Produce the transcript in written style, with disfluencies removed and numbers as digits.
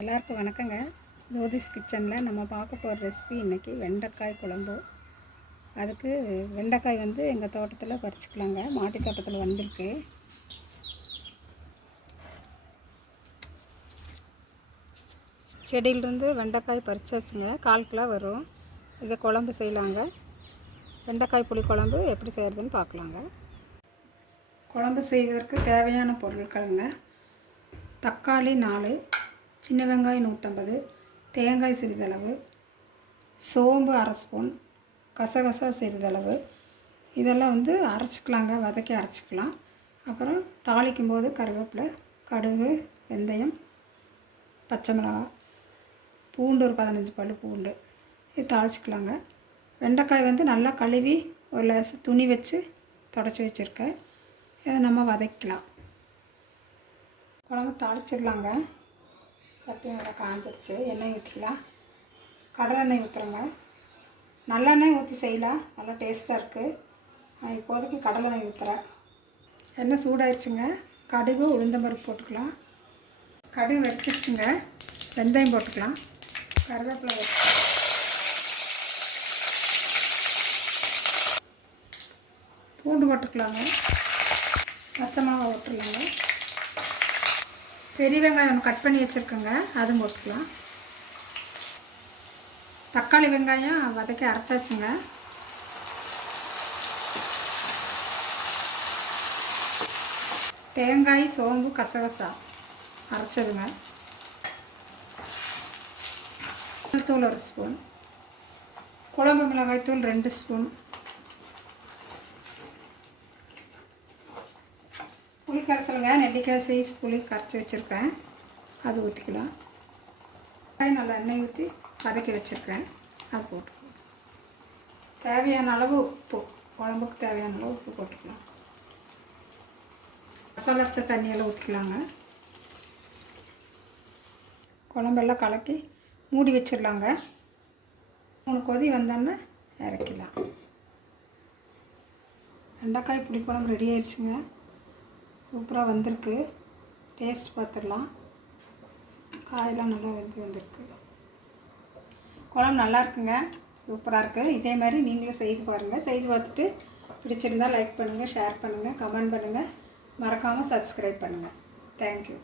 எல்லாருக்கும் வணக்கங்க. ஜோதிஸ் கிச்சனில் நம்ம பார்க்க போகிற ரெசிபி இன்றைக்கி வெண்டைக்காய் குழம்பு. அதுக்கு வெண்டைக்காய் எங்கள் தோட்டத்தில் பறிச்சுக்கலாங்க. மாட்டு தோட்டத்தில் வந்திருக்கு. செடியிலிருந்து வெண்டைக்காய் பறிச்சாச்சுங்க. 1/4 கிலோ வரும். இதை குழம்பு செய்யலாங்க. வெண்டைக்காய் புளி குழம்பு எப்படி செய்கிறதுன்னு பார்க்கலாங்க. குழம்பு செய்வதற்கு தேவையான பொருட்களுங்க: தக்காளி 4, சின்ன வெங்காயம் 150, தேங்காய் சிறிதளவு, சோம்பு 1/2 ஸ்பூன், கசகசா சிறிதளவு. இதெல்லாம் அரைச்சிக்கலாங்க, வதக்கி அரைச்சிக்கலாம். அப்புறம் தாளிக்கும் போது கருவேப்பிலை, கடுகு, வெந்தயம், பச்சை மிளகாய், பூண்டு ஒரு 15 பல் பூண்டு இது தாளிச்சிக்கலாங்க. வெண்டைக்காய் நல்லா கழுவி ஒரு லேச துணி வச்சு தொடச்சி வச்சுருக்கேன். இதை நம்ம வதக்கலாம். குழம்பு தாளிச்சிடலாங்க. சட்டி நல்லா காஞ்சிருச்சு. எண்ணெய் ஊற்றிக்கலாம். கடலெண்ணெய் ஊற்றுறோங்க. நல்லெண்ணெய் ஊற்றி செய்யலாம், நல்லா டேஸ்ட்டாக இருக்குது. நான் இப்போதைக்கு கடலெண்ணெய் ஊற்றுறேன். எண்ணெய் சூடாயிடுச்சுங்க. கடுகு, உளுந்தம்பருப்பு போட்டுக்கலாம். கடுகு வெடிச்சிருச்சுங்க. வெந்தயம் போட்டுக்கலாம். கருவேப்பிலை வச்சுக்கலாம். பூண்டு போட்டுக்கலாங்க. பச்சை மிளகாய் போட்டுக்கலாங்க. பெரிய வெங்காயம் ஒன்று கட் பண்ணி வச்சுருக்கேங்க, அதுவும் போட்டுக்கலாம். தக்காளி வெங்காயம் வதக்கி அரைச்சாச்சுங்க. தேங்காய், சோம்பு, கசகசா அரைச்சதுங்க. தூள் 1 ஸ்பூன், குழம்பு மிளகாய் தூள் 2 ஸ்பூன், புளி கரைசலுங்க. நெல்லிக்காய் சைஸ் புளி கரைச்சி வச்சுருக்கேன், அது ஊற்றிக்கலாம். நல்லா எண்ணெய் ஊற்றி வதக்கி வச்சுருக்கேன், அது போட்டுக்கலாம். தேவையான அளவு உப்பு, குழம்புக்கு தேவையான அளவு உப்பு போட்டுக்கலாம். மசாலா அரைச்ச தண்ணியெல்லாம் ஊற்றிக்கலாங்க. குழம்பெல்லாம் கலக்கி மூடி வச்சிடலாங்க. 3 கொதி வந்தோன்னே இறக்கிடலாம். வெண்டைக்காய் புளி குழம்பு ரெடி ஆயிடுச்சுங்க. சூப்பராக வந்திருக்கு. டேஸ்ட் பார்த்துடலாம். காயெல்லாம் நல்லா வந்திருக்கு. குழம்பு நல்லா இருக்குங்க, சூப்பராக இருக்குது. இதே மாதிரி நீங்களும் செய்து பாருங்கள். செய்து பார்த்துட்டு பிடிச்சிருந்தால் லைக் பண்ணுங்கள், ஷேர் பண்ணுங்கள், கமெண்ட் பண்ணுங்கள். மறக்காமல் சப்ஸ்கிரைப் பண்ணுங்கள். தேங்க்யூ.